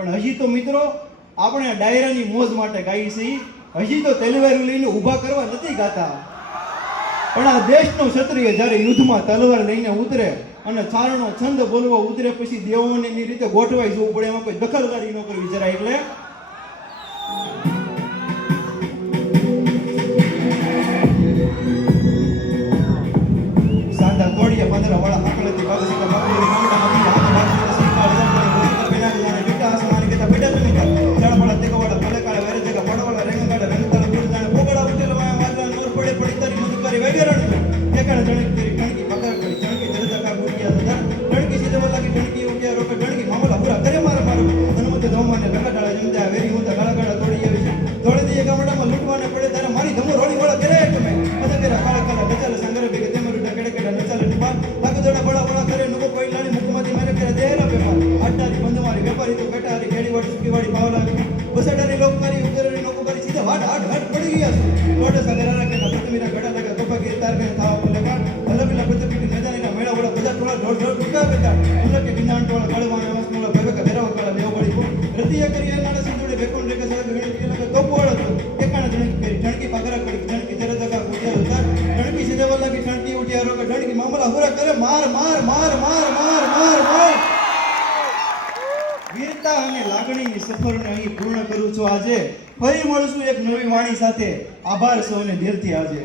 પણ હજી તો મિત્રો આપણે ડાયરાની મોજ માટે ગાઈ છે. હજી તો તલવાર લઈને ઊભા કરવા નથી ગાતા. પણ આ દેશનો ક્ષત્રિય જ્યારે યુદ્ધમાં તલવાર લઈને ઉતરે અને ચારણો છંદ બોલવા ઉતરે પછી દેવોને એની રીતે ગોઠવાઈ જવું પડે, એમાં કોઈ દખલદારી ન કરવી જરા. એટલે સાંધા તોડિયા પાંદરા વાળા આકળતી બાગસી બાપુની માંગડા હતી હાથ બાજુ સંકાળ જમણે બેના જાણે બેટા આસમાન કેતા બેટા તમે કા ચાળવાળા તેગવાળા ભલેકાળા વેરે તેગા પડવાળા રેંગાડા રંગતાળ ગુરદાને પોગડા ઉઠેલ માયા વાદરા નોર પડે પડી તારી મધુકારી વેગરણ ઠેકાણે જણક કરી ટણકી પકડ કરી ટણકી જરદકા ગુડિયા હતા ટણકી સીધવા લાગી ટણકી ઉઠ્યા રોકે ટણકી મામલા પૂરા કરે મારો હનુમત ધોમાને લગાડાળા જમતા વેરી હું ગાળાગાળા તોડી આવી છે તોડી દઈએ ગામડામાં લૂંટવાને પડે ત્યારે મારી ધમો રોળી વાળા કરે તમે બધા કેરા કાળા કાળા નચાલે સંગરે ભેગે તેમાં કેડે કેડા નચાલે ટીપા લાગો દડા બડા બડા કરે નુકો કોઈ લાણી મુખમાંથી મારે કરે દેરા પેપર આટારી બંધવારી વેપારી તો બેટારી કેડી વાડી સુકીવાડી પાવલા બસડારી લોકમારી ઉગરની લોકો કરી સીધા વાડ હાડ હાડ પડી ગયા છે ટોટે સગરા કે પ્રતિમીના ગડા લગા કપા કે તાર કે થાવ બોલે કાટ હલબીલા પ્રતિમી મેદાનીના મેળા વડા બધા ટોળા ઢોળ ઢોળ ટુકા બેટા ઉનકે કે વિનાન ટોળા કળવાના વાસમોળા ભેવે કે ભેરાવ કાળા દેવ પડી કો રતિયા કરી એનાના સિંધુડે બેકોન રેકે સાહેબ ગણી કે લગા તો બોળ હતો એકાણા જણકી કરી ઠણકી પગરા કરી ઠણકી જરદકા ગુડિયા હતા ઠણકી સીધવા લાગી ઠણકી ઉઠ્યા રોકે ઠણકી મામલા હુરા કરે માર માર માર માર માર માર માર. વીરતા અને લાગણીની સફરને અહીં પૂર્ણ કરું છું આજે. ફરી મળશું એક નવી વાણી સાથે. આભાર સૌને દિલથી આજે.